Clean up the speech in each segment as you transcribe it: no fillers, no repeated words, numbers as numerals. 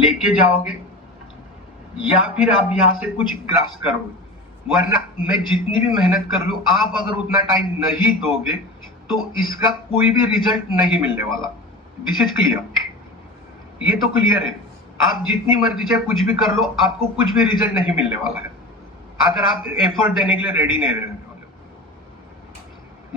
लेके जाओगे या फिर आप यहाँ से कुछ ग्रास करोगे, वरना मैं जितनी भी मेहनत कर लूं, आप अगर उतना टाइम नहीं दोगे तो इसका कोई भी रिजल्ट नहीं मिलने वाला। दिस इज क्लियर, ये तो क्लियर है। आप जितनी मर्जी चाहे कुछ भी कर लो, आपको कुछ भी रिजल्ट नहीं मिलने वाला है अगर आप एफर्ट देने के लिए रेडी नहीं रहने वाले।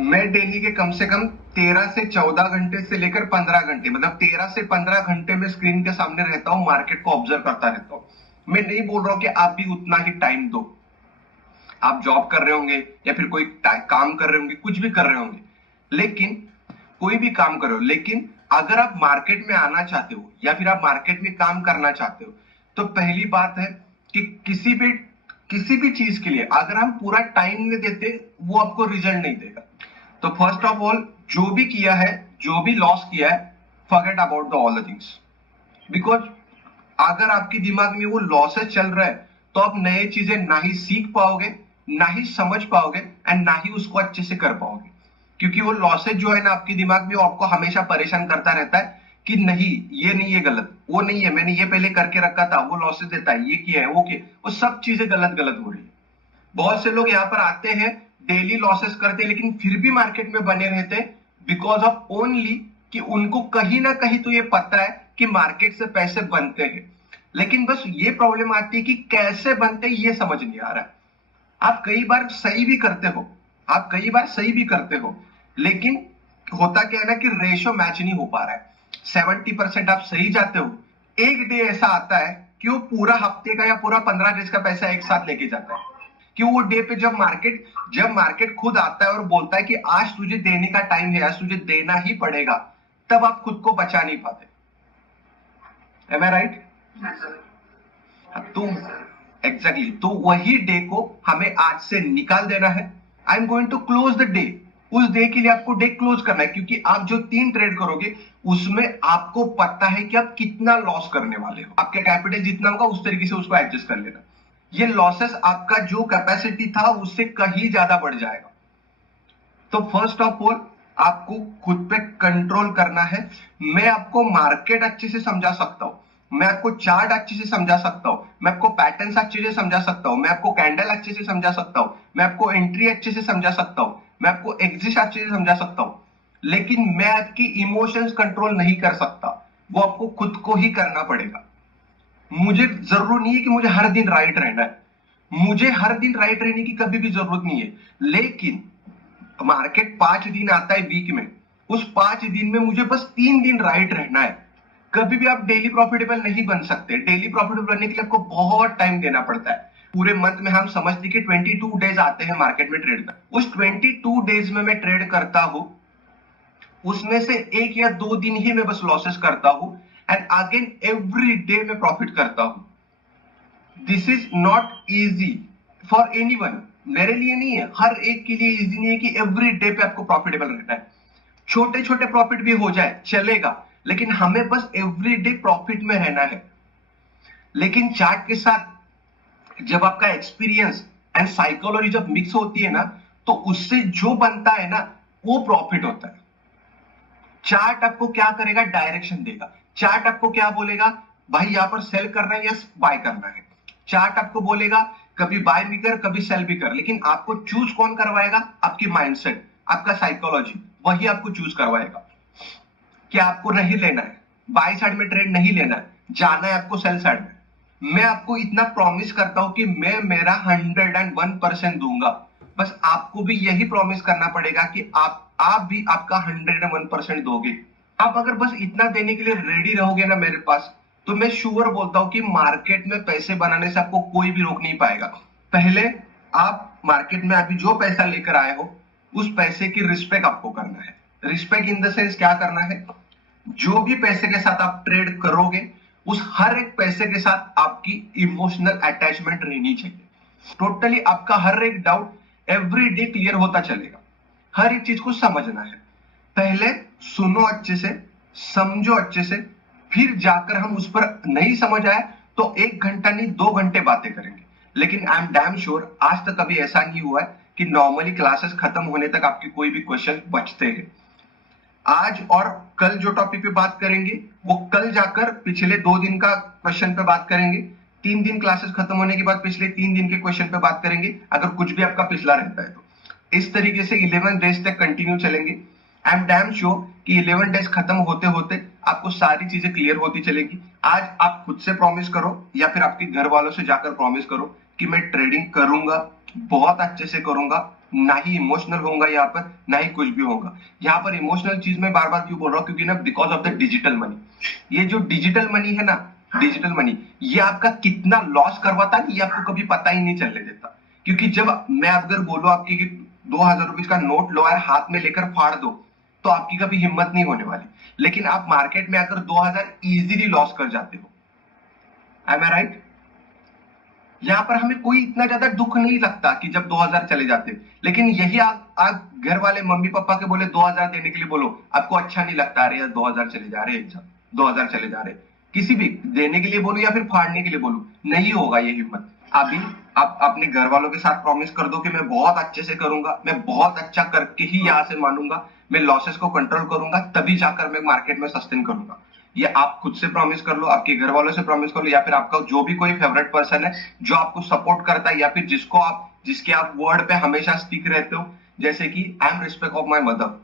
मैं डेली के कम से कम 13 से 14 घंटे से लेकर 15 घंटे, मतलब 13 से 15 घंटे में स्क्रीन के सामने रहता हूं, मार्केट को ऑब्जर्व करता रहता हूं। मैं नहीं बोल रहा हूं कि आप भी उतना ही टाइम दो, आप जॉब कर रहे होंगे या फिर कोई काम कर रहे होंगे, कुछ भी कर रहे होंगे, लेकिन कोई भी काम कर रहे हो, लेकिन अगर आप मार्केट में आना चाहते हो या फिर आप मार्केट में काम करना चाहते हो, तो पहली बात है कि किसी भी चीज के लिए अगर हम पूरा टाइम नहीं देते, वो आपको रिजल्ट नहीं देगा। तो फर्स्ट ऑफ ऑल, जो भी किया है, जो भी लॉस किया है, forget about the all the things. Because अगर आपके दिमाग में वो लॉसेस चल रहा है, तो आप नए चीजें ना ही सीख पाओगे, ना ही समझ पाओगे, एंड ना ही उसको अच्छे से कर पाओगे। क्योंकि वो लॉसेज जो है ना आपके दिमाग में, वो आपको हमेशा परेशान करता रहता है कि नहीं, ये नहीं है, गलत, वो नहीं है, मैंने ये पहले करके रखा था, वो लॉसेज देता है, ये किया है, वो किया, वो सब चीजें गलत गलत हो रही है। बहुत से लोग यहाँ पर आते हैं, डेली लॉसेस करते, लेकिन फिर भी मार्केट में बने रहते हैं, बिकॉज ऑफ ओनली कि उनको कहीं ना कहीं तो ये पता है कि मार्केट से पैसे बनते हैं, लेकिन बस ये प्रॉब्लम आती है कि कैसे बनते हैं ये समझ नहीं आ रहा है। आप कई बार सही भी करते हो, आप कई बार सही भी करते हो, लेकिन होता क्या है ना कि रेशो मैच नहीं हो पा रहा है। 70% आप सही जाते हो, एक डे ऐसा आता है कि वो पूरा हफ्ते का या पूरा 15 डेज का पैसा एक साथ लेके जाता है। कि वो डे पे जब मार्केट खुद आता है और बोलता है कि आज तुझे देने का टाइम है, आज तुझे देना ही पड़ेगा, तब आप खुद को बचा नहीं पाते। एम आई राइट? तो एग्जैक्टली, तो वही डे को हमें आज से निकाल देना है। I am going to close the day. उस डे के लिए आपको डे क्लोज करना है, क्योंकि आप जो 3 ट्रेड करोगे उसमें आपको पता है कि आप कितना लॉस करने वाले हो। आपका कैपिटल जितना होगा उस तरीके से उसको एडजस्ट कर लेना। ये लॉसेस आपका जो कैपेसिटी था उससे कहीं ज्यादा बढ़ जाएगा। तो फर्स्ट ऑफ ऑल आपको खुद पे कंट्रोल करना है। मैं आपको मार्केट अच्छे से समझा सकता हूं, मैं आपको चार्ट अच्छे से समझा सकता हूं, मैं आपको पैटर्न्स अच्छे से समझा सकता हूं, मैं आपको कैंडल अच्छे से समझा सकता हूं, मैं आपको एंट्री अच्छे से समझा सकता हूं, मैं आपको एग्जिट अच्छे से समझा सकता हूं, लेकिन मैं आपकी इमोशंस कंट्रोल नहीं कर सकता। वो आपको खुद को ही करना पड़ेगा। मुझे जरूर नहीं है कि मुझे हर दिन राइट रहना है, मुझे हर दिन राइट रहने की कभी भी जरूरत नहीं है, लेकिन मार्केट 5 दिन आता है वीक में, उस 5 दिन में मुझे बस 3 दिन राइट रहना है। कभी भी आप डेली प्रॉफिटेबल नहीं बन सकते। डेली प्रॉफिटेबल बनने के लिए आपको बहुत टाइम देना पड़ता है। पूरे मंथ में हम समझते कि 22 डेज आते हैं मार्केट में ट्रेड का। उस 22 डेज में मैं ट्रेड करता हूं, उसमें से 1 या 2 दिन ही मैं बस लॉसेस करता हूं, एंड अगेन एवरी डे मैं प्रॉफिट करता हूं। This is not easy for anyone. मेरे लिए नहीं है, हर एक के लिए इजी नहीं है कि एवरी डे पे आपको प्रॉफिटेबल रहना है। छोटे छोटे प्रॉफिट भी हो जाए चलेगा, लेकिन हमें बस एवरी डे प्रॉफिट में रहना है। लेकिन चार्ट के साथ जब आपका एक्सपीरियंस एंड साइकोलॉजी जब मिक्स होती है ना, तो उससे जो बनता है ना, वो प्रॉफिट होता है। चार्ट आपको क्या करेगा? डायरेक्शन देगा। चार्ट आपको क्या बोलेगा? भाई यहां पर सेल करना है या बाय करना है। चार्ट आपको बोलेगा कभी बाय भी कर, कभी सेल भी कर, लेकिन आपको चूज कौन करवाएगा? आपकी माइंडसेट, आपका साइकोलॉजी, वही आपको चूज करवाएगा कि आपको नहीं लेना है, बाय साइड में ट्रेड नहीं लेना है, जाना है आपको सेल साइड में। मैं आपको इतना प्रॉमिस करता हूं कि मैं मेरा 101% दूंगा। बस आपको भी यही प्रॉमिस करना पड़ेगा कि आप भी आपका 101% दोगे। आप अगर बस इतना देने के लिए रेडी रहोगे ना मेरे पास, तो मैं श्योर बोलता हूं कि मार्केट में पैसे बनाने से आपको कोई भी रोक नहीं पाएगा। पहले आप मार्केट में अभी जो पैसा लेकर आए हो, उस पैसे की रिस्पेक्ट आपको करना है। रिस्पेक्ट इन द सेंस क्या करना है? जो भी पैसे के साथ आप ट्रेड करोगे, उस हर एक पैसे के साथ आपकी इमोशनल अटैचमेंट रहनी चाहिए। टोटली आपका हर एक डाउट एवरी डे क्लियर होता चलेगा। हर एक चीज को समझना है। पहले सुनो अच्छे से, समझो अच्छे से, फिर जाकर हम उस पर नहीं समझ आए तो 1 घंटा नहीं 2 घंटे बातें करेंगे। लेकिन आई एम डैम श्योर आज तक कभी ऐसा नहीं हुआ है कि नॉर्मली क्लासेस खत्म होने तक आपके कोई भी क्वेश्चन बचते हैं। आज और कल जो टॉपिक पे बात करेंगे वो कल जाकर पिछले 2 दिन का क्वेश्चन पे बात करेंगे, 3 दिन क्लासेस खत्म होने के बाद पिछले 3 दिन के क्वेश्चन पे बात करेंगे, अगर कुछ भी आपका पिछला रहता है तो। इस तरीके से 11 डेज तक कंटिन्यू चलेंगे। आई एम डैम श्योर कि 11 डेज खत्म होते होते आपको सारी चीजें क्लियर होती चलेगी। आज आप खुद से प्रॉमिस करो या फिर आपके घर वालों से जाकर प्रॉमिस करो कि मैं ट्रेडिंग करूंगा, बहुत अच्छे से करूंगा, ना ही इमोशनल होगा यहाँ पर, ना ही कुछ भी होगा। यहाँ पर इमोशनल चीज में बार बार क्यों बोल रहा हूँ, क्योंकि ना because of the digital money. ये जो डिजिटल मनी है ना, डिजिटल मनी, ये आपका कितना लॉस करवाता है ये आपको कभी पता ही नहीं चलने देता। क्योंकि जब मैं अगर बोलूं आपकी कि 2000 रुपीज का नोट लो और हाथ में लेकर फाड़ दो, तो आपकी कभी हिम्मत नहीं होने वाली। लेकिन आप मार्केट में आकर 2000 इजीली लॉस कर जाते हो। एम आई राइट? यहाँ पर हमें कोई इतना ज्यादा दुख नहीं लगता कि जब 2000 चले जाते, लेकिन यही आप घर वाले मम्मी पापा के बोले 2000 देने के लिए बोलो, आपको अच्छा नहीं लगता, अरे यार 2000 चले जा रहे हैं, 2000 चले जा रहे, किसी भी देने के लिए बोलो या फिर फाड़ने के लिए बोलो, नहीं होगा ये हिम्मत। अभी आप अपने घर वालों के साथ प्रॉमिस कर दो कि मैं बहुत अच्छे से करूंगा, मैं बहुत अच्छा करके ही यहाँ से मानूंगा, मैं लॉसेस को कंट्रोल करूंगा, तभी जाकर मैं मार्केट में सस्टेन करूंगा। ये आप खुद से प्रॉमिस कर लो, आपके घर वालों से प्रॉमिस कर लो, या फिर आपका जो भी कोई फेवरेट पर्सन है जो आपको सपोर्ट करता है, या फिर जिसके आप वर्ड पे हमेशा स्टिक रहते हो। जैसे कि I am respect of my mother,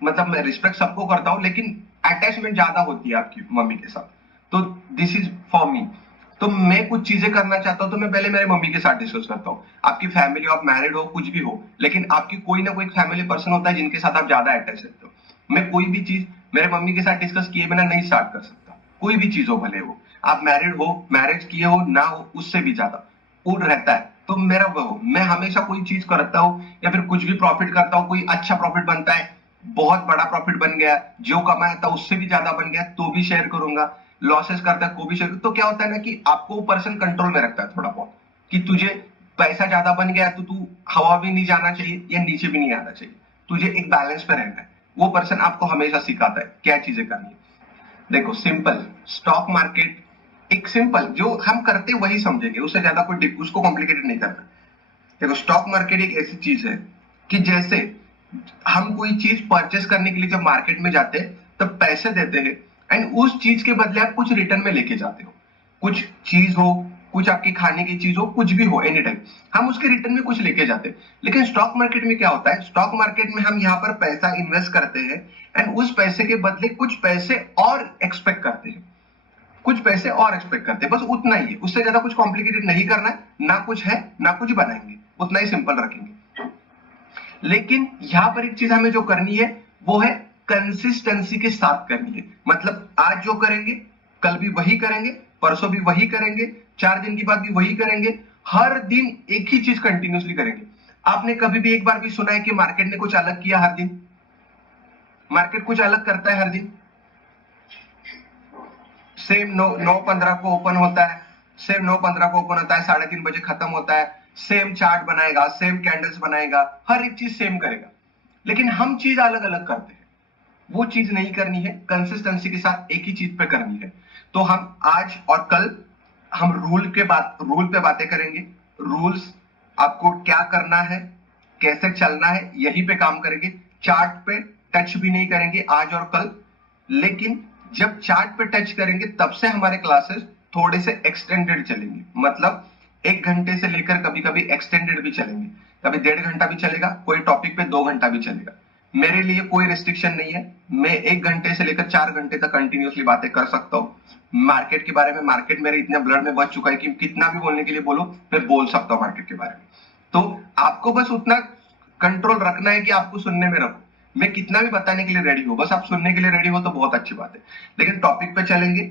मतलब मैं रिस्पेक्ट सबको करता हूँ, लेकिन अटैचमेंट ज्यादा होती है आपकी मम्मी के साथ, तो दिस इज फॉर मी। तो मैं कुछ चीजें करना चाहता हूँ तो मैं पहले मेरे मम्मी के साथ डिस्कस करता हूँ। आपकी फैमिली, आप मैरिड हो, कुछ भी हो, लेकिन आपकी कोई ना कोई फैमिली पर्सन होता है जिनके साथ आप ज्यादा अटैच रहते हो। मैं कोई भी चीज मेरे मम्मी के साथ डिस्कस किए बिना नहीं स्टार्ट कर सकता, कोई भी चीज हो, भले हो आप मैरिड हो, मैरिज किए हो ना हो, उससे भी ज्यादा वो रहता है। तो मेरा वो, मैं हमेशा कोई चीज करता हूँ या फिर कुछ भी प्रॉफिट करता हूँ, कोई अच्छा प्रॉफिट बनता है, बहुत बड़ा प्रॉफिट बन गया, जो कमाया था उससे भी ज्यादा बन गया, तो भी शेयर करूंगा, लॉसेस करता है को भी शेयर। तो क्या होता है ना कि आपको वो पर्सन कंट्रोल में रखता है थोड़ा बहुत, कि तुझे पैसा ज्यादा बन गया तो तू हवा भी नहीं जाना चाहिए या नीचे भी नहीं आना चाहिए, तुझे एक बैलेंस पे रहना है। वो पर्सन आपको हमेशा सिखाता है क्या चीजें करनी है। देखो सिंपल, स्टॉक मार्केट एक सिंपल जो हम करते वही समझेंगे, उससे ज्यादा कोई उसको कॉम्प्लिकेटेड नहीं करना। देखो स्टॉक मार्केट एक ऐसी चीज है कि जैसे हम कोई चीज परचेस करने के लिए जब मार्केट में जाते हैं तब पैसे देते हैं, एंड उस चीज के बदले आप कुछ रिटर्न में लेके जाते हो, कुछ चीज हो, कुछ आपकी खाने की चीज हो, कुछ भी हो, एनी टाइम हम उसके रिटर्न में कुछ लेके जाते हैं। लेकिन स्टॉक मार्केट में क्या होता है, स्टॉक मार्केट में हम यहाँ पर पैसा इन्वेस्ट करते हैं एंड उस पैसे के बदले कुछ पैसे और एक्सपेक्ट करते हैं, कुछ पैसे और एक्सपेक्ट करते हैं, बस उतना ही है, उससे ज्यादा कुछ कॉम्प्लिकेटेड नहीं करना है, ना कुछ है ना कुछ बनाएंगे, उतना ही सिंपल रखेंगे। लेकिन यहां पर एक चीज हमें जो करनी है वो है कंसिस्टेंसी के साथ करनी है। मतलब आज जो करेंगे कल भी वही करेंगे, परसों भी वही करेंगे, 4 दिन के बाद भी वही करेंगे, हर दिन एक ही चीज कंटिन्यूसली करेंगे। आपने कभी भी एक बार भी सुना है कि मार्केट ने कुछ अलग किया हर दिन? मार्केट कुछ अलग करता है हर दिन? सेम 9:15 को ओपन होता है, सेम 9:15 को ओपन होता है, 3:30 बजे खत्म होता है, सेम चार्ट बनाएगा, सेम कैंडल्स बनाएगा, हर एक चीज सेम करेगा। लेकिन हम चीज अलग अलग करते हैं, वो चीज नहीं करनी है, कंसिस्टेंसी के साथ एक ही चीज पे करनी है। तो हम आज और कल हम रूल पे बातें करेंगे। रूल्स, आपको क्या करना है, कैसे चलना है, यही पे काम करेंगे। चार्ट पे टच भी नहीं करेंगे आज और कल, लेकिन जब चार्ट पे टच करेंगे तब से हमारे क्लासेस थोड़े से एक्सटेंडेड चलेंगे, मतलब 1 घंटे से लेकर कभी कभी एक्सटेंडेड भी चलेंगे, कभी 1.5 घंटा भी चलेगा, कोई टॉपिक पे 2 घंटा भी चलेगा। मेरे लिए कोई रिस्ट्रिक्शन नहीं है, मैं 1 घंटे से लेकर 4 घंटे तक कंटिन्यूसली बातें कर सकता हूँ मार्केट के बारे में। मार्केट मेरे इतना ब्लड में बच चुका है कि कितना भी बोलने के लिए बोलो मैं बोल सकता हूँ मार्केट के बारे में। तो आपको बस उतना कंट्रोल रखना है कि आपको सुनने में रखो, मैं कितना भी बताने के लिए रेडी हूँ, बस आप सुनने के लिए रेडी हो तो बहुत अच्छी बात है। लेकिन टॉपिक पे चलेंगे,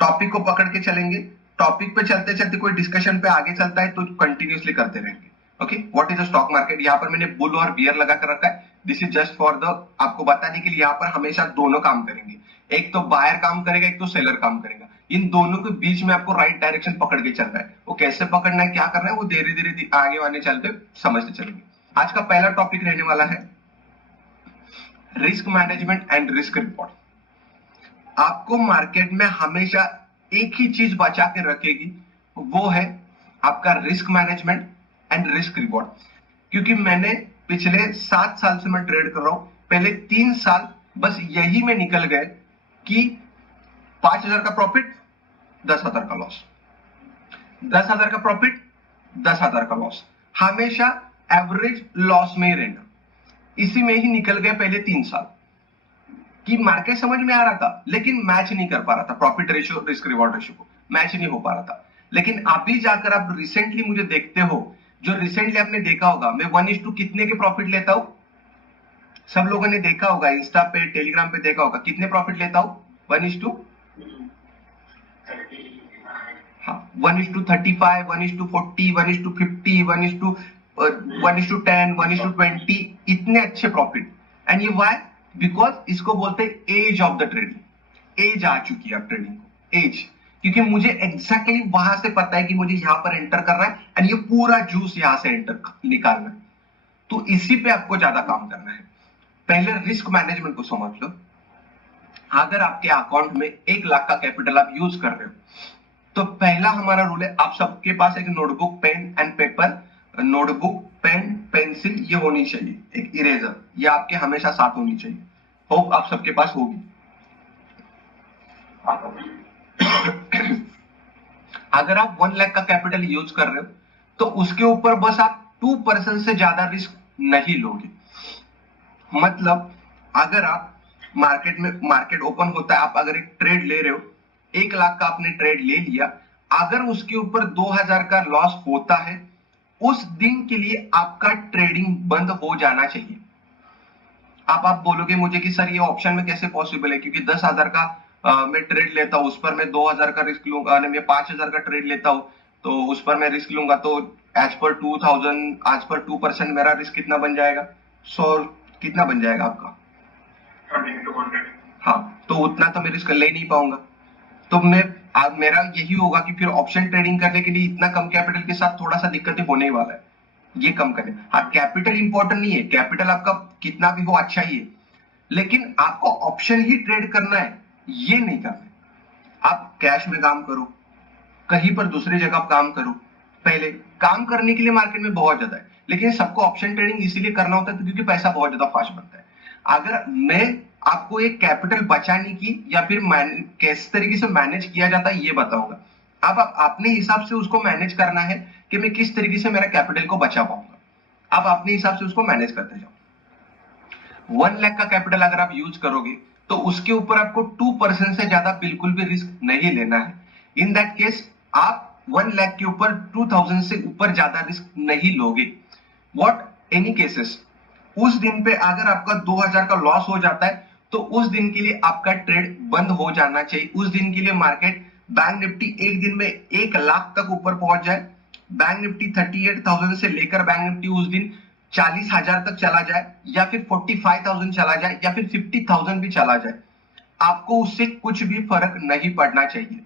टॉपिक को पकड़ के चलेंगे, टॉपिक पे चलते चलते कोई डिस्कशन पे आगे चलता है तो कंटिन्यूसली करते रहेंगे। Okay, what is the stock market? यहाँ पर मैंने बुल और बियर लगा कर रखा है, this is just for the आपको बताने के लिए। यहाँ पर हमेशा दोनों काम करेंगे, एक तो बायर काम करेगा, एक तो सेलर काम करेगा, इन दोनों के बीच में आपको राइट डायरेक्शन पकड़ के चलना है। वो कैसे पकड़ना है, क्या करना है, वो धीरे धीरे आगे वाले चलते समझते चलेंगे। आज का पहला टॉपिक रहने वाला है risk management and risk reward. आपको मार्केट में हमेशा एक ही चीज बचा के रखेगी, वो है आपका risk management and risk reward. क्योंकि मैंने पिछले 7 साल से मैं ट्रेड कर रहा हूं, पहले 3 साल बस यही में निकल गए कि 5,000 का प्रॉफिट, 10,000 का लॉस, 10,000 का प्रॉफिट, 10,000 का लॉस, हमेशा एवरेज लॉस में ही रहना। इसी में ही निकल गए पहले 3 साल कि मार्केट समझ में आ रहा था लेकिन मैच नहीं कर पा रहा था, profit ratio risk reward ratio को मैच नहीं हो पा रहा था। लेकिन अभी जाकर आप रिसेंटली मुझे देखते हो, जो रिसेंटली आपने देखा होगा मैं 1:2 कितने के प्रॉफिट लेता हूं, सब लोगों ने देखा होगा, इंस्टा पे टेलीग्राम पे देखा होगा, कितने प्रॉफिट लेता हूं, 1:, हाँ 1:35, 1:40, 1:50, 1:10, 1:20, इतने अच्छे प्रॉफिट। एंड ये वाई, बिकॉज इसको बोलते हैं age of the trading. Age आ चुकी है अब ट्रेडिंग को, एज, क्योंकि मुझे एग्जैक्टली वहां से पता है कि मुझे यहां पर एंटर करना है एंड ये पूरा जूस यहां से एंटर निकालना है। तो इसी पे आपको ज्यादा काम करना है। पहले रिस्क मैनेजमेंट को समझ लो। अगर आपके अकाउंट में 1 लाख का कैपिटल आप यूज कर रहे हो, तो पहला हमारा रूल है, आप सबके पास एक notebook pen and paper, notebook pen pencil ये होनी चाहिए, एक इरेजर ये आपके हमेशा साथ होनी चाहिए। होप आप सबके पास होगी। अगर आप 1 लाख का कैपिटल यूज कर रहे हो तो उसके ऊपर बस आप 2% से ज्यादा रिस्क नहीं लोगे। मतलब अगर आप मार्केट में, मार्केट ओपन होता है, आप अगर एक ट्रेड ले रहे हो, 1 लाख का आपने ट्रेड ले लिया, अगर उसके ऊपर 2,000 का लॉस होता है, उस दिन के लिए आपका ट्रेडिंग बंद हो जाना चाहिए। आप बोलोगे मुझे कि सर ये ऑप्शन में कैसे पॉसिबल है, क्योंकि 10,000 का मैं ट्रेड लेता हूं, उस पर मैं 2,000 का रिस्क लूंगा, मैं 5,000 का ट्रेड लेता हूं तो उस पर मैं रिस्क लूंगा, तो एज पर 2,000, आज पर 2% मेरा रिस्क कितना बन जाएगा, 100, कितना बन जाएगा आपका, 200। हाँ, तो उतना तो मैं रिस्क ले नहीं पाऊंगा। तो मेरा यही होगा कि फिर ऑप्शन ट्रेडिंग करने के लिए इतना कम कैपिटल के साथ थोड़ा सा दिक्कतें होने ही वाला है, ये कम करें। हाँ, कैपिटल इंपॉर्टेंट नहीं है, कैपिटल आपका कितना भी हो अच्छा ही है, लेकिन आपको ऑप्शन ही ट्रेड करना है, ये नहीं करना है। आप कैश में काम करो, कहीं पर दूसरी जगह काम करो, पहले काम करने के लिए मार्केट में बहुत ज्यादा है, लेकिन सबको ऑप्शन ट्रेडिंग इसीलिए करना होता है क्योंकि पैसा बहुत ज्यादा फास्ट बनता है। अगर मैं आपको एक कैपिटल बचाने की या फिर किस तरीके से मैनेज किया जाता है ये बताऊंगा। अब आप अपने हिसाब से उसको मैनेज करना है कि मैं किस तरीके से मेरा कैपिटल को बचा पाऊंगा। आप अपने हिसाब से उसको मैनेज करते जाओ। 1 लाख का कैपिटल अगर आप यूज करोगे तो उसके ऊपर आपको 2% से ज्यादा बिल्कुल भी रिस्क नहीं लेना है। इन दैट केस आप 1 लाख के ऊपर 2,000 से ऊपर ज्यादा रिस्क नहीं लोगे। वॉट एनी केसेस, उस दिन पे अगर आपका 2,000 का लॉस हो जाता है तो उस दिन के लिए आपका ट्रेड बंद हो जाना चाहिए। उस दिन के लिए मार्केट, बैंक निफ्टी एक दिन में 1 लाख तक ऊपर पहुंच जाए, बैंक निफ्टी 38,000 से लेकर बैंक निफ्टी उस दिन 40,000 तक चला जाए, या फिर 45,000 चला जाए, या फिर 50,000 भी चला जाए, आपको उससे कुछ भी फर्क नहीं पड़ना चाहिए।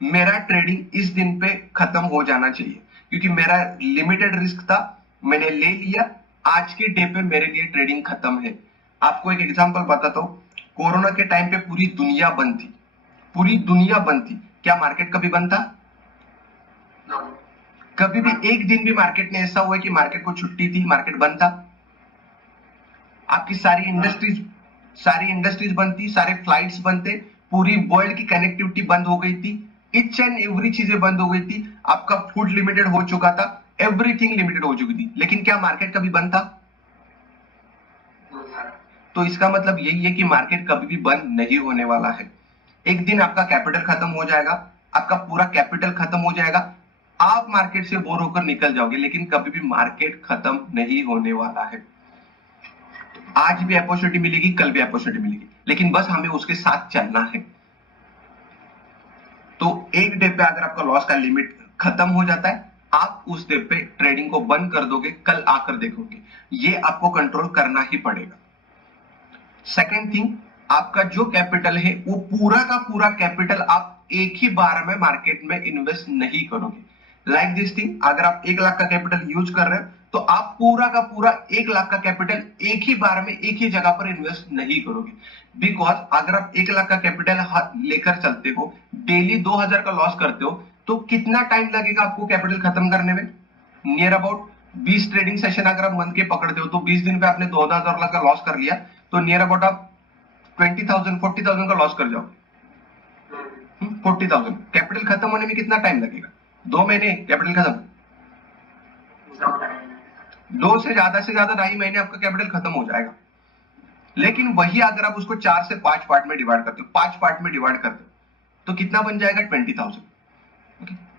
मेरा ट्रेडिंग इस दिन पे खत्म हो जाना चाहिए क्योंकि मेरा लिमिटेड रिस्क था, मैंने ले लिया, आज के डे पे मेरे लिए ट्रेडिंग खत्म है। आपको एक एग्जांपल बताता हूं, कोरोना के टाइम पे पूरी दुनिया बंद थी, पूरी दुनिया बंद थी, क्या मार्केट कभी बंद था? कभी भी एक दिन भी मार्केट ने ऐसा हुआ कि मार्केट को छुट्टी थी, मार्केट बंद था? आपकी सारी इंडस्ट्रीज बंद थी, सारे फ्लाइट्स बंद थे, पूरी वर्ल्ड की कनेक्टिविटी बंद हो गई थी, इच एंड एवरी चीजें बंद हो गई थी, आपका फूड लिमिटेड हो चुका था, एवरीथिंग लिमिटेड हो चुकी थी, लेकिन क्या मार्केट कभी बंद था? तो इसका मतलब यही है कि मार्केट कभी भी बंद नहीं होने वाला है। एक दिन आपका कैपिटल खत्म हो जाएगा, आपका पूरा कैपिटल खत्म हो जाएगा, आप मार्केट से बोर होकर निकल जाओगे, लेकिन कभी भी मार्केट खत्म नहीं होने वाला है। आज भी अपॉर्चुनिटी मिलेगी, कल भी अपॉर्चुनिटी मिलेगी, लेकिन बस हमें उसके साथ चलना है। तो एक डे पे अगर आपका लॉस का लिमिट खत्म हो जाता है, आप उस डे पे ट्रेडिंग को बंद कर दोगे, कल आकर देखोगे, ये आपको कंट्रोल करना ही पड़ेगा। सेकेंड थिंग, आपका जो कैपिटल है वो पूरा का पूरा कैपिटल आप एक ही बार में मार्केट में इन्वेस्ट नहीं करोगे। लाइक दिस थिंग, अगर आप 1 लाख का कैपिटल यूज कर रहे हो तो आप पूरा का पूरा 1 लाख का कैपिटल एक ही बार में एक ही जगह पर इन्वेस्ट नहीं करोगे। बिकॉज अगर आप 1 लाख का कैपिटल लेकर चलते हो, डेली 2,000 का लॉस करते हो, तो कितना टाइम लगेगा आपको कैपिटल खत्म करने में? नियर अबाउट 20 ट्रेडिंग सेशन अगर आप मंथ के पकड़ते हो तो 20 दिन पे आपने 2,000 का लॉस कर लिया, तो नियर अबाउट आप 20,000 40,000 का लॉस कर जाओ। 40,000 कैपिटल खत्म होने में कितना टाइम लगेगा? 2 महीने कैपिटल खत्म, 2 से ज्यादा 2.5 महीने आपका कैपिटल खत्म हो जाएगा। लेकिन वही अगर आप उसको 4 से 5 पार्ट में डिवाइड करते हो, 5 पार्ट में डिवाइड करते हो, तो कितना बन जाएगा? 20,000।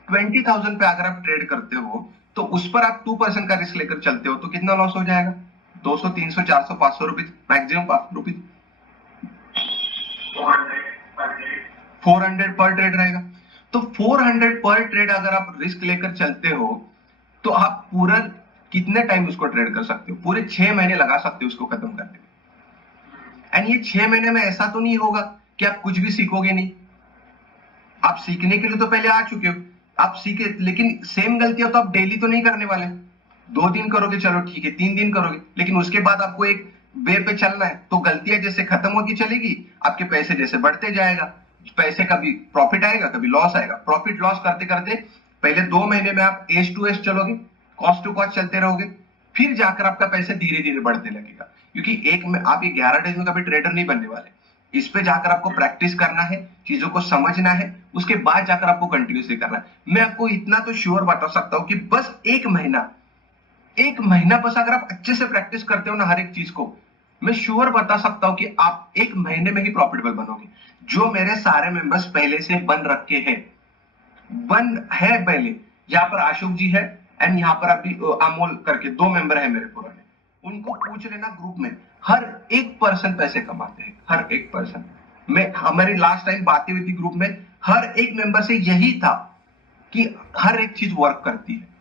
20,000 पे अगर आप ट्रेड करते हो तो उस पर आप 2% का रिस्क लेकर चलते हो तो कितना लॉस हो जाएगा? 200, 300, 400, 500 रुपीज, मैक्सिमम 500 रुपीज, 400 पर ट्रेड रहेगा। तो 400 पर ट्रेड अगर आप रिस्क लेकर चलते हो तो आप पूरा कितने टाइम उसको ट्रेड कर सकते हो? पूरे 6 महीने लगा सकते हो उसको खत्म करने में। एंड ये 6 महीने में ऐसा तो नहीं होगा कि आप कुछ भी सीखोगे नहीं। आप सीखने के लिए तो पहले आ चुके हो, आप सीखे, लेकिन सेम गलतियां तो आप डेली तो नहीं करने वाले। 2 दिन करोगे चलो ठीक है, 3 दिन करोगे, लेकिन उसके बाद आपको एक वे पे चलना है। तो गलतियां जैसे खत्म होती चलेगी, आपके पैसे जैसे बढ़ते जाएगा। पैसे कभी प्रॉफिट आएगा, कभी लॉस आएगा। प्रॉफिट लॉस करते करते पहले 2 महीने में आप एज टू एज चलोगे, कॉस्ट टू कॉस्ट चलते रहोगे, फिर जाकर आपका पैसे धीरे धीरे बढ़ने लगेगा। क्योंकि एक में आप ये 11 डेज में कभी ट्रेडर नहीं बनने वाले। इस पे जाकर आपको प्रैक्टिस करना है, चीजों को समझना है, उसके बाद जाकर आपको कंटिन्यूसली करना है। मैं आपको इतना तो श्योर बता सकता हूं कि बस 1 महीना बस अगर आप अच्छे से प्रैक्टिस करते हो ना हर एक चीज को, मैं श्योर बता सकता हूं कि आप 1 महीने में ही प्रॉफिटेबल बनोगे। जो मेरे सारे मेंबर्स पहले से बन रखे हैं, बन है पहले, यहाँ पर अशोक जी है एंड यहाँ पर अभी अमोल करके 2 मेंबर है मेरे पुराने, उनको पूछ लेना ग्रुप में, हर एक पर्सन पैसे कमाते हैं, हर एक पर्सन। मैं हमारी लास्ट टाइम बातें हुई थी ग्रुप में, हर एक मेंबर से यही था कि हर एक चीज वर्क करती है।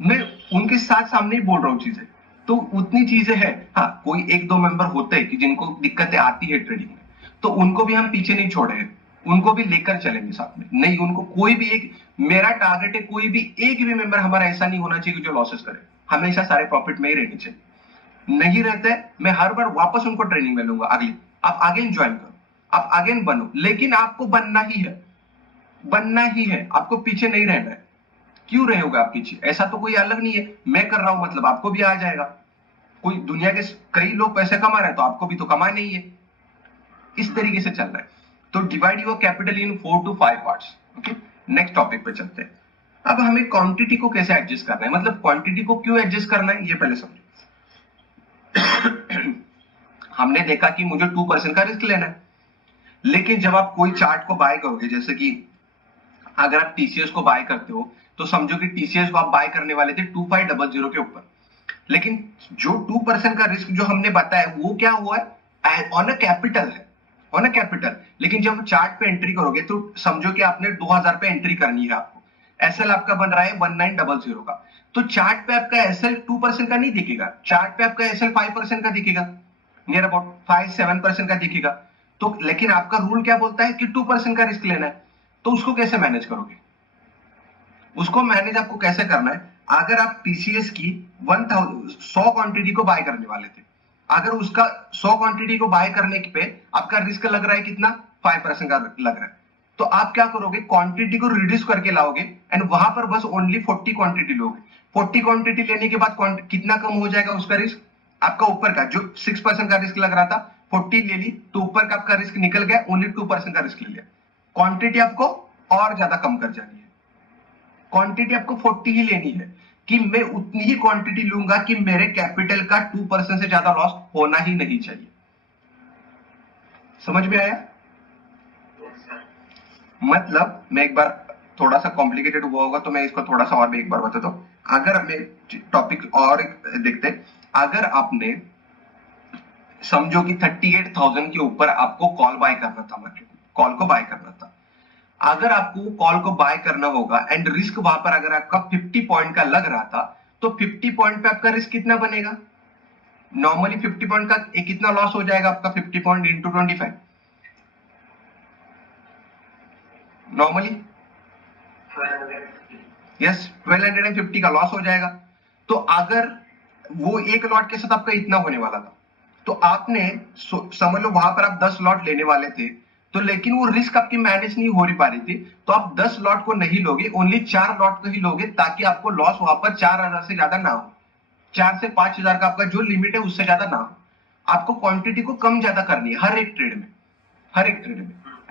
मैं उनके साथ सामने ही बोल रहा हूँ चीजें, तो उतनी चीजें हैं। हाँ, कोई 1-2 मेंबर होते हैं कि जिनको दिक्कतें आती है ट्रेडिंग में, तो उनको भी हम पीछे नहीं छोड़े हैं, उनको भी लेकर चलेंगे साथ में। नहीं, उनको कोई भी एक, मेरा टारगेट है कोई भी एक भी मेंबर हमारा ऐसा नहीं होना चाहिए जो लॉसेस करे, हमेशा सारे प्रॉफिट में ही रहनी चाहिए। नहीं रहते, मैं हर बार वापस उनको ट्रेनिंग में लूंगा अगली, आप अगेन ज्वाइन करो, आप अगेन बनो, लेकिन आपको बनना ही है, बनना ही है, आपको पीछे नहीं रहना है। क्यों रहोगे आप पीछे? ऐसा तो कोई अलग नहीं है, मैं कर रहा हूं मतलब आपको भी आ जाएगा। कोई दुनिया के कई लोग पैसे कमा रहे हैं तो आपको भी तो कमाना ही है। इस तरीके से चल रहा है। तो divide your capital in 4 to 5 parts. Okay, next topic पे चलते हैं। अब हमें क्वांटिटी को कैसे एडजस्ट करना है, मतलब क्वांटिटी को क्यों एडजस्ट करना है ये पहले समझो। हमने देखा कि मुझे 2% का रिस्क लेना है, लेकिन जब आप कोई चार्ट को बाय करोगे, जैसे कि अगर आप टीसीएस को बाय करते हो तो समझो कि टीसीएस को आप बाय करने वाले थे 2500 के ऊपर, लेकिन जो 2% का रिस्क जो हमने बताया वो क्या हुआ है? ऑन अ कैपिटल है, ऑन अ कैपिटल। लेकिन जब चार्ट पे एंट्री करोगे तो समझो कि आपने 2000 पे एंट्री करनी है, आपको एसएल आपका बन रहा है 1900 का, तो चार्ट पे आपका एसएल 2% का नहीं दिखेगा, चार्ट पे आपका एसएल 5% का दिखेगा, नियर अबाउट 5-7% का दिखेगा। तो लेकिन आपका रूल क्या बोलता है कि 2% का रिस्क लेना है, तो उसको कैसे मैनेज करोगे? उसको मैनेज आपको कैसे करना है? अगर आप टीसीएस की 100 क्वांटिटी को बाय करने वाले थे, अगर उसका 100 क्वांटिटी को बाय करने पे आपका रिस्क लग रहा है कितना? 5% का लग रहा है, तो आप क्या करोगे? क्वांटिटी को रिड्यूस करके लाओगे एंड वहां पर बस ओनली 40 क्वांटिटी लोगे। 40 क्वांटिटी लेने के बाद कितना कम हो जाएगा उसका रिस्क? आपका ऊपर का जो 6% का रिस्क लग रहा था, 40 ले ली तो ऊपर का आपका रिस्क निकल गया, ओनली 2% का रिस्क ले लिया। क्वांटिटी आपको और ज्यादा कम कर जानी है, क्वांटिटी आपको 40 ही लेनी है कि मैं उतनी ही क्वांटिटी लूंगा कि मेरे कैपिटल का 2% से ज्यादा लॉस होना ही नहीं चाहिए। समझ में आया? मतलब मैं एक बार, थोड़ा सा कॉम्प्लिकेटेड हुआ होगा तो मैं इसको थोड़ा सा और भी एक बार बताता हूं। अगर हमें टॉपिक और देखते, अगर आपने समझो कि 38,000 के ऊपर आपको कॉल बाय करना था, मार्केट में कॉल को बाय करना था, अगर आपको कॉल को बाय करना होगा एंड रिस्क वहां पर अगर आपका 50 पॉइंट का लग रहा था, तो 50 पॉइंट पे आपका रिस्क कितना बनेगा? नॉर्मली 50 पॉइंट का कितना लॉस हो जाएगा आपका? 50 पॉइंट इंटू 25, नॉर्मली यस 1250 का लॉस हो जाएगा। तो अगर वो एक लॉट के साथ आपका इतना होने वाला था, तो आपने समझ लो वहां पर आप 10 लॉट लेने वाले थे, तो लेकिन वो रिस्क आपकी मैनेज नहीं हो पा रही थी, तो आप 10 लॉट को नहीं लोगे, ओनली 4 लॉट को ही लोगे, ताकि आपको लॉस वहां पर 4000 से ज्यादा ना हो, 4 से 5000 का आपका जो लिमिट है उससे ज्यादा ना हो। आपको क्वांटिटी को कम ज्यादा करनी है हर एक ट्रेड में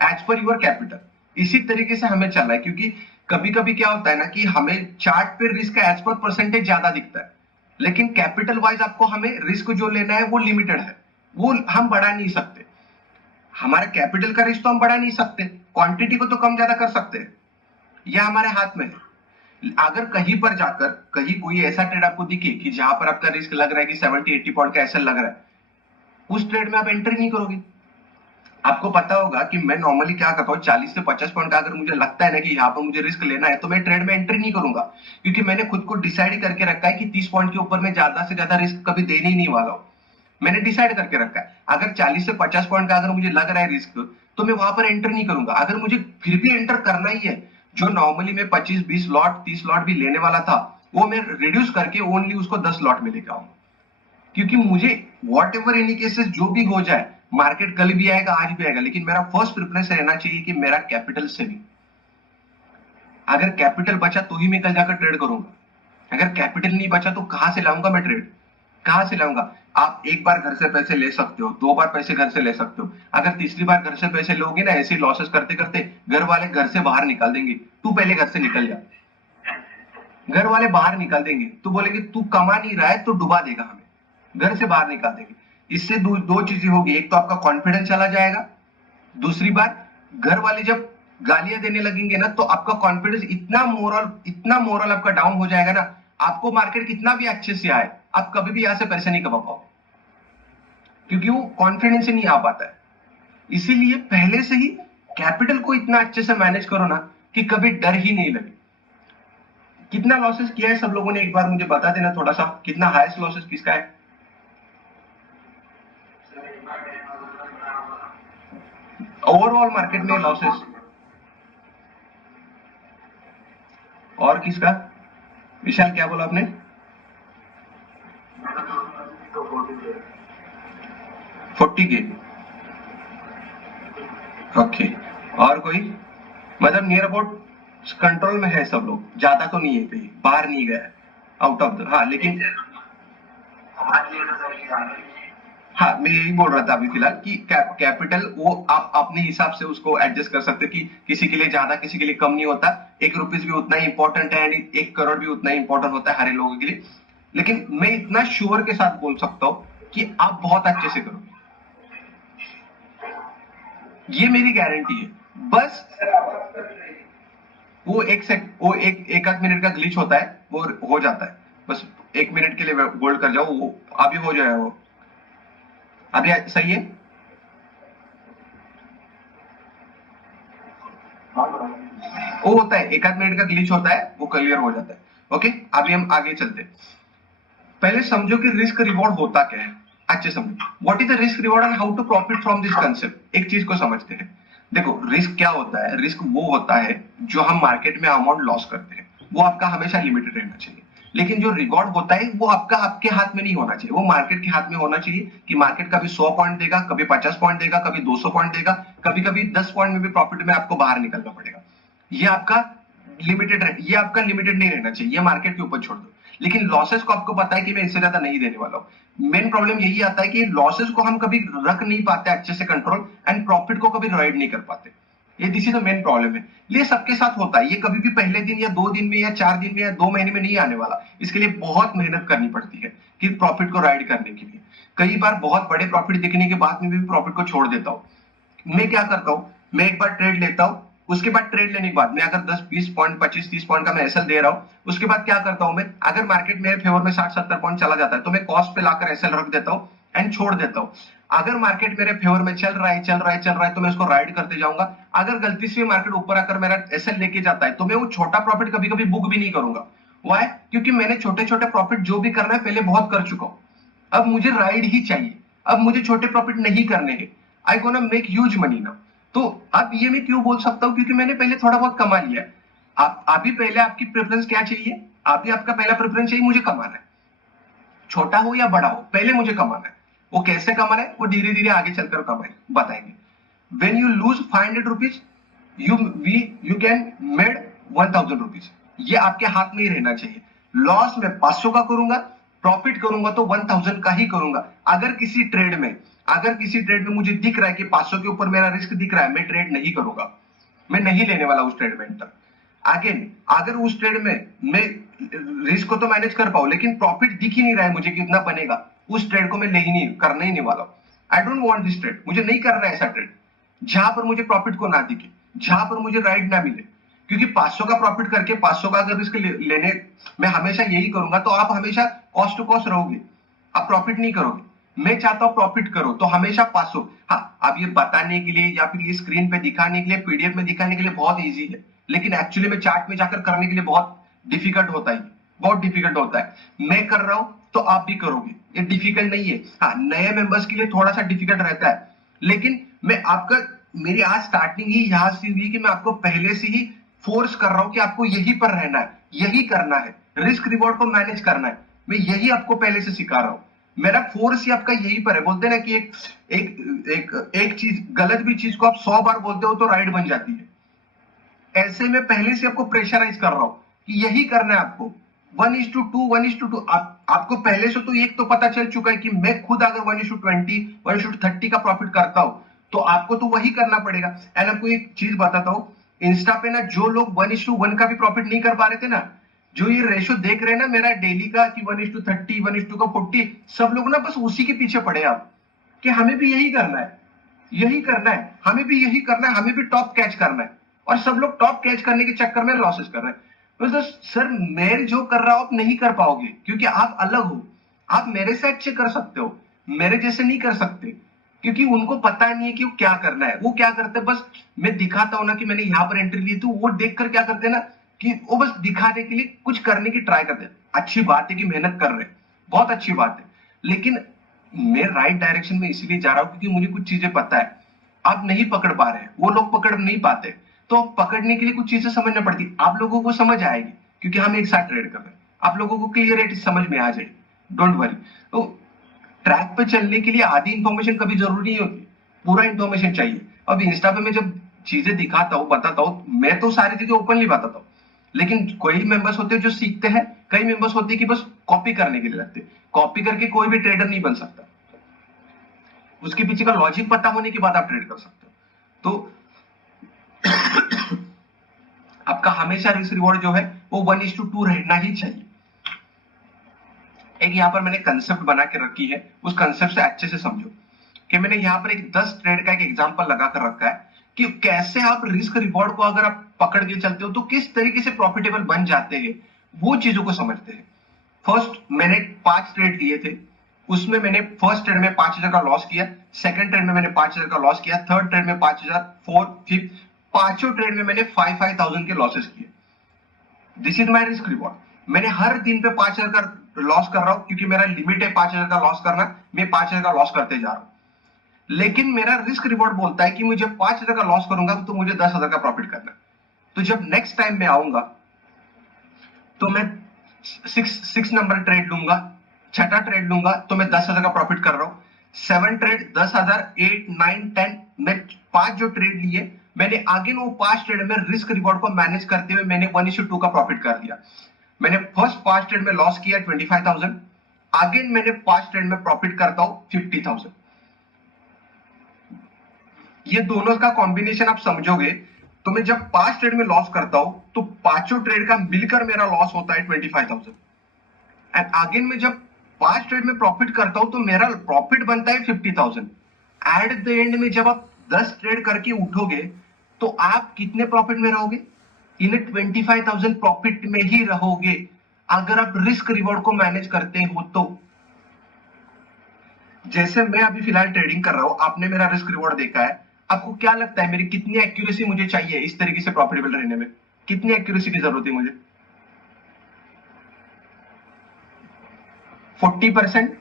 एज पर यूर कैपिटल। इसी तरीके से हमें चलना है, क्योंकि कभी कभी क्या होता है ना कि हमें चार्ट पे रिस्क एज पर परसेंटेज ज्यादा दिखता है, लेकिन कैपिटल वाइज आपको हमें रिस्क जो लेना है वो लिमिटेड है, वो हम बढ़ा नहीं सकते। हमारे कैपिटल का रिस्क तो हम बढ़ा नहीं सकते, क्वांटिटी को तो कम ज्यादा कर सकते हैं, यह हमारे हाथ में है। अगर कहीं पर जाकर कहीं कोई ऐसा ट्रेड आपको दिखे कि जहां पर आपका रिस्क लग रहा है कि 70-80 पॉइंट का ऐसा लग रहा है, उस ट्रेड में आप एंट्री नहीं करोगे। आपको पता होगा कि मैं नॉर्मली क्या करता हूँ, 40 से 50 पॉइंट का अगर मुझे लगता है ना कि यहाँ पर मुझे रिस्क लेना है, तो मैं ट्रेड में एंट्री नहीं करूंगा, क्योंकि मैंने खुद को डिसाइड करके रखा है कि 30 पॉइंट के ऊपर मैं ज्यादा से ज्यादा रिस्क कभी देने ही नहीं वाला हूँ। मैंने डिसाइड करके रखा है अगर 40 से 50 पॉइंट का अगर मुझे लग रहा है रिस्क, तो मैं वहां पर एंटर नहीं करूंगा। अगर मुझे फिर भी एंटर करना ही है, जो नॉर्मली मैं 25-20 लॉट 30 लॉट भी लेने वाला था, वो मैं रिड्यूस करके ओनली उसको 10 लॉट में लेके आऊंगा, क्योंकि मुझे वॉट एवर एनी केसेस जो भी हो जाए, मार्केट कल भी आएगा आज भी आएगा, लेकिन मेरा फर्स्ट प्रेफरेंस रहना चाहिए कि मेरा कैपिटल सेविंग। अगर कैपिटल बचा तो ही मैं कल जाकर ट्रेड करूंगा, अगर कैपिटल नहीं बचा तो कहां से लाऊंगा मैं ट्रेड, कहां से लाऊंगा। आप एक बार घर से पैसे ले सकते हो, 2 बार पैसे घर से ले सकते हो, अगर तीसरी बार घर से पैसे लोगे ना ऐसे लॉसेस करते करते, घर वाले घर से बाहर निकाल देंगे, तू पहले घर से निकल जा। घर वाले बाहर निकाल देंगे, तू बोलेंगे तू कमा नहीं रहा है तो डुबा देगा हमें, घर से बाहर निकाल देंगे। इससे दो चीजें होगी, एक तो आपका कॉन्फिडेंस चला जाएगा, दूसरी बात घर वाले जब गालियां देने लगेंगे ना, तो आपका कॉन्फिडेंस इतना मोरल आपका डाउन हो जाएगा ना, आपको मार्केट कितना भी अच्छे से आए, आप कभी भी यहां से पैसे नहीं कमा पाओगे, क्योंकि वो कॉन्फिडेंस से नहीं आ पाता है। इसीलिए पहले से ही कैपिटल को इतना अच्छे से मैनेज करो ना कि कभी डर ही नहीं लगे। कितना लॉसेस किया है सब लोगों ने, एक बार मुझे बता देना थोड़ा सा, कितना हाईएस्ट लॉसेस किसका है? ओवरऑल मार्केट में लॉसेस, और किसका? विशाल क्या बोला आपने? 40K, okay. और कोई? मतलब नियर अबाउट कंट्रोल में है सब लोग, ज्यादा तो नहीं है, कहीं बाहर नहीं गया आउट ऑफ द, हाँ लेकिन हाँ मैं यही बोल रहा था अभी फिलहाल कि कैपिटल वो आप अपने हिसाब से उसको एडजस्ट कर सकते हो कि किसी के लिए ज्यादा किसी के लिए कम नहीं होता, 1 रुपीज भी उतना ही इंपॉर्टेंट है, 1 करोड़ भी उतना ही इंपॉर्टेंट होता है हर लोगों के लिए। लेकिन मैं इतना श्योर के साथ बोल सकता हूँ कि आप बहुत अच्छे से करोगे, ये मेरी गारंटी है। बस वो वो एक आध मिनट का ग्लिच होता है, वो हो जाता है, बस 1 मिनट के लिए होल्ड कर जाओ, वो अभी हो जाएगा, वो अभी सही है। वो होता है, एक आध मिनट का ग्लिच होता है, वो क्लियर हो जाता है। ओके, अभी हम आगे चलते हैं। पहले समझो कि रिस्क रिवॉर्ड होता क्या है, अच्छे समझो what is the risk reward and how to profit from this concept. एक चीज को समझते हैं, देखो रिस्क क्या होता है, रिस्क वो होता है जो हम मार्केट में अमाउंट लॉस करते हैं, वो आपका हमेशा लिमिटेड रहना चाहिए। लेकिन जो रिवॉर्ड होता है वो आपका आपके हाथ में नहीं होना चाहिए, वो मार्केट के हाथ में होना चाहिए, कि मार्केट कभी 100 पॉइंट देगा, कभी 50 पॉइंट देगा, कभी 200 पॉइंट देगा, कभी कभी 10 पॉइंट में भी प्रॉफिट में आपको बाहर निकलना पड़ेगा। ये आपका ये आपका लिमिटेड नहीं रहना चाहिए, ये मार्केट के ऊपर छोड़ दो। लेकिन लॉसेस को आपको पता है कि मैं इससे ज्यादा नहीं देने वाला हूँ। मेन प्रॉब्लम यही आता है कि लॉसेस को हम कभी रख नहीं पाते अच्छे से कंट्रोल, एंड प्रॉफिट को कभी राइड नहीं कर पाते। ये this is the main problem है। ये सबके साथ होता है, ये कभी भी पहले दिन या 2 दिन में या 4 दिन में या 2 महीने में नहीं आने वाला। इसके लिए बहुत मेहनत करनी पड़ती है कि प्रॉफिट को राइड करने के लिए। कई बार बहुत बड़े प्रॉफिट दिखने के बाद में भी प्रॉफिट को छोड़ देता हूँ। मैं क्या करता हूँ, मैं एक बार ट्रेड लेता हूँ, उसके बाद ट्रेड लेने के बाद मैं अगर 10-20 पॉइंट 25-30 पॉइंट का मैं एसएल दे रहा हूँ, उसके बाद क्या करता हूँ मैं, अगर मार्केट मेरे फेवर में 60-70 पॉइंट चला जाता है तो मैं कॉस्ट पे लाकर एसएल रख देता हूँ एंड छोड़ देता हूँ। अगर मार्केट मेरे फेवर में चल रहा है तो मैं उसको राइड करते जाऊंगा। अगर गलती से मार्केट ऊपर आकर मेरा एसएल लेके जाता है तो मैं वो छोटा प्रॉफिट कभी कभी बुक भी नहीं करूंगा। वाई? क्योंकि मैंने छोटे छोटे प्रॉफिट जो भी करना है पहले बहुत कर चुका हूं, अब मुझे राइड ही चाहिए, अब मुझे छोटे प्रॉफिट नहीं करने हैं। I gonna make huge money now. तो अब ये मैं क्यों बोल सकता हूं, क्योंकि मैंने पहले थोड़ा बहुत कमा लिया है। आप अभी पहले आपकी प्रेफरेंस क्या चाहिए, अभी आपका पहला प्रेफरेंस चाहिए मुझे कमाना है, छोटा हो या बड़ा हो पहले मुझे कमाना है। वो कैसे कमाना है वो धीरे धीरे आगे चलकर कमाए बताएंगे। When you lose 500 rupees you can made 1000 rupees, ये आपके हाथ में ही रहना चाहिए। लॉस मैं 500 का करूंगा, प्रॉफिट करूंगा तो 1000 का ही करूंगा। अगर किसी ट्रेड में मुझे दिख रहा है कि 500 के ऊपर मेरा रिस्क दिख रहा है, मैं ट्रेड नहीं करूंगा, मैं नहीं लेने वाला उस ट्रेड में एंटर। अगेन अगर उस ट्रेड में मैं रिस्क को तो मैनेज कर पाऊं लेकिन प्रॉफिट दिख ही नहीं रहा है मुझे कितना बनेगा, उस ट्रेड को मैं ले ही नहीं, करना ही नहीं वाला। I don't want this trade, मुझे नहीं करना है ऐसा ट्रेड जहां पर मुझे प्रॉफिट को ना दिखे, जहां पर मुझे राइट ना मिले। क्योंकि 500 का प्रॉफिट करके 500 का अगर रिस्क लेने मैं हमेशा यही करूंगा तो आप हमेशा कॉस्ट टू कॉस्ट रहोगे, आप प्रॉफिट नहीं करोगे। मैं चाहता हूं प्रॉफिट करो तो हमेशा 500। हाँ, अब ये बताने के लिए या फिर ये स्क्रीन पे दिखाने के लिए, पीडीएफ में दिखाने के लिए बहुत इजी है, लेकिन एक्चुअली में चार्ट में जाकर करने के लिए बहुत डिफिकल्ट होता है, बहुत डिफिकल्ट होता है। मैं कर रहा हूं तो आप भी करोगे, ये डिफिकल्ट नहीं है। हाँ, नए मेंबर्स के लिए थोड़ा सा डिफिकल्ट रहता है, लेकिन मैं आपका, मेरी आज स्टार्टिंग ही यहां से हुई कि मैं आपको पहले से ही फोर्स कर रहा हूं कि आपको यही पर रहना है, यही करना है, रिस्क रिवॉर्ड को मैनेज करना है। मैं यही आपको पहले से सिखा रहा हूं, मेरा फोर्स ही आपका यही पर है। बोलते ना कि एक चीज, गलत भी चीज को आप 100 बार बोलते हो तो राइट बन जाती है। ऐसे में पहले से आपको प्रेशराइज कर रहा हूं कि यही करना है आपको, 1:2 1:2। आपको पहले से तो एक तो पता चल चुका है कि मैं खुद अगर 1:20 1:30 का प्रॉफिट करता हूं तो आपको तो वही करना पड़ेगा। एंड आपको एक चीज बताता हूं, इंस्टा पे ना जो लोग 1:1 का भी प्रॉफिट नहीं कर पा रहे थे ना, जो ये रेशो देख रहे हैं ना मेरा डेली का कि 1:30 1:2 का 40, सब लोग ना बस उसी के पीछे पड़े आप कि हमें भी यही करना है, यही करना है, हमें भी यही करना है, हमें भी टॉप कैच करना है। और सब लोग टॉप कैच करने के चक्कर में लॉसेस कर रहे हैं। तो सर मैं जो कर रहा हूं आप नहीं कर पाओगे क्योंकि आप अलग हो, आप मेरे से अच्छे कर सकते हो, मेरे जैसे नहीं कर सकते, क्योंकि उनको पता नहीं है कि वो क्या करना है। वो क्या करते हैं, बस मैं दिखाता हूं ना कि मैंने यहां पर एंट्री ली, तो वो देखकर क्या करते हैं ना कि वो बस दिखाने के लिए कुछ करने की ट्राई करते हैं। अच्छी बात है कि मेहनत कर रहे हैं, बहुत अच्छी बात है, लेकिन मैं राइट डायरेक्शन में इसलिए जा रहा हूं क्योंकि मुझे कुछ चीजें पता है आप नहीं पकड़ पा रहे हैं, वो लोग पकड़ नहीं पाते, तो पकड़ने के लिए कुछ चीजें समझना पड़ती। आप लोगों को समझ आएगी क्योंकि हम एक साथ ट्रेड कर रहे हैं, आप लोगों को क्लियरिटी समझ में आ जाएगी, डोंट वरी। तो ट्रैक पे चलने के लिए आधी इंफॉर्मेशन कभी जरूरी नहीं होती, पूरा इंफॉर्मेशन चाहिए। अब इंस्टा पे मैं जब चीजें दिखाता हूँ, बताता हूँ, मैं तो सारी चीजें ओपनली बताता हूँ, लेकिन कोई मेंबर्स होते हैं जो सीखते हैं, कई मेंबर्स होते हैं कि बस कॉपी करने के लिए लगते हैं। कॉपी करके कोई भी ट्रेडर नहीं बन सकता, उसके पीछे का लॉजिक पता होने के बाद आप ट्रेड कर सकते हो। तो आपका हमेशा रिस्क रिवॉर्ड जो है वो 1:2 रहना ही चाहिए। एक यहाँ पर मैंने कंसेप्ट बना के रखी है, उस कंसेप्ट से अच्छे से समझो कि मैंने यहाँ पर एक 10 ट्रेड का एक एग्जांपल लगा कर रखा है कि कैसे आप रिस्क रिवॉर्ड को अगर आप पकड़ के चलते हो तो किस तरीके से प्रॉफिटेबल बन जाते हैं, वो चीजों को समझते हैं। फर्स्ट मैंने 5 ट्रेड लिए थे, उसमें मैंने फर्स्ट ट्रेड में 5000 का लॉस किया, सेकंड ट्रेड में मैंने 5000 का लॉस किया, थर्ड ट्रेड में 5000, फोर्थ, फिफ्थ, पांचों ट्रेड में मैंने 5,000 के लॉसेस किए। This is my risk reward. मैंने हर दिन पे 5,000 का लॉस कर रहा हूं क्योंकि मेरा लिमिट है 5,000 का लॉस करना, मैं 5,000 का लॉस करते जा रहा हूं। लेकिन मेरा रिस्क रिवॉर्ड बोलता है कि मुझे 5,000 का लॉस करूंगा तो मुझे 10,000 का प्रॉफिट करना है। तो जब नेक्स्ट टाइम मैं आऊंगा तो मैं 6 नंबर ट्रेड लूंगा, छठा ट्रेड लूंगा तो मैं 10,000 का प्रॉफिट कर रहा हूं। 7 ट्रेड 10,000, 8 9 10, मैं 5 जो ट्रेड लिए मैंने आगे वो 5 ट्रेड में रिस्क रिवॉर्ड को मैनेज करते हुए मैंने 1:2 का प्रॉफिट कर दिया। मैंने फर्स्ट 5 ट्रेड में लॉस किया 25,000, आगे मैंने 5 ट्रेड में प्रॉफिट करता हूं 50,000। ये दोनों का कॉम्बिनेशन आप समझोगे तो मैं जब 5 ट्रेड में लॉस करता हूं तो पांचों ट्रेड का मिलकर मेरा लॉस होता है 25,000। एंड अगेन में जब 5 ट्रेड में प्रॉफिट करता हूं तो मेरा प्रॉफिट बनता है 50,000। एट द एंड में जब आप 10 ट्रेड करके उठोगे तो आप कितने प्रॉफिट में रहोगे? इन 25,000 प्रॉफिट में ही रहोगे अगर आप रिस्क रिवॉर्ड को मैनेज करते हो तो। जैसे मैं अभी फिलहाल ट्रेडिंग कर रहा हूं, आपने मेरा रिस्क रिवॉर्ड देखा है, आपको क्या लगता है मेरी कितनी एक्यूरेसी मुझे चाहिए इस तरीके से प्रॉफिटेबल रहने में? कितनी एक्यूरेसी की जरूरत है मुझे? 40%,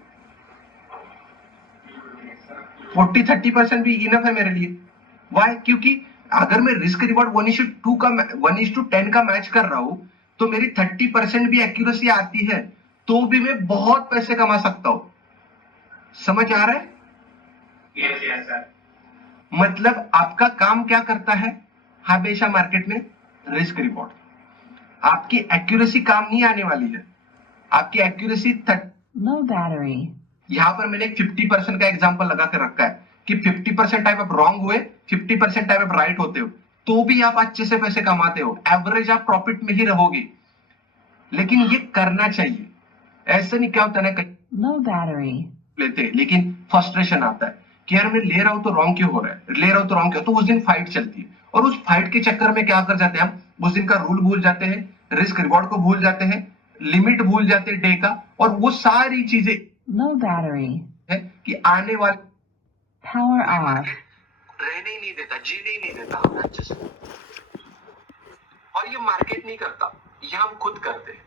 40-30% भी इनफ है मेरे लिए। वाई? क्योंकि अगर मैं रिस्क रिवॉर्ड 1:2 का 1:10 का मैच कर रहा हूं तो मेरी 30% भी एक्यूरेसी आती है तो भी मैं बहुत पैसे कमा सकता हूं। समझ आ रहा है? Yes yes sir. मतलब आपका काम क्या करता है हमेशा मार्केट में? Risk reward. आपकी एक्यूरेसी काम नहीं आने वाली है, आपकी एक्यूरेसी Low battery. यहां पर मैंने एक 50% का एग्जांपल लगा कर रखा है कि 50% टाइम आप रॉन्ग हुए, 50% टाइम आप राइट होते हो, तो भी आप अच्छे से पैसे कमाते हो, एवरेज आप प्रॉफिट में ही रहोगे। लेकिन ये करना चाहिए। ऐसे नहीं क्या होता ना, Low battery. लेते हैं, लेकिन फ्रस्ट्रेशन आता है कि यार मैं ले रहा हूं तो रॉन्ग क्यों हो रहा है, ले रहा हूं तो रॉन्ग क्यों, तो उस दिन फाइट चलती है और उस फाइट के चक्कर में क्या कर जाते हैं हम, उस दिन का रूल भूल जाते हैं, रिस्क रिवॉर्ड को भूल जाते हैं, लिमिट भूल जाते हैं डे का, और वो सारी चीजें Low battery. है कि आने वाले Power off. रहने ही नहीं देता, जीने ही नहीं देता हमें अच्छे से। और ये मार्केट नहीं करता, ये हम खुद करते हैं।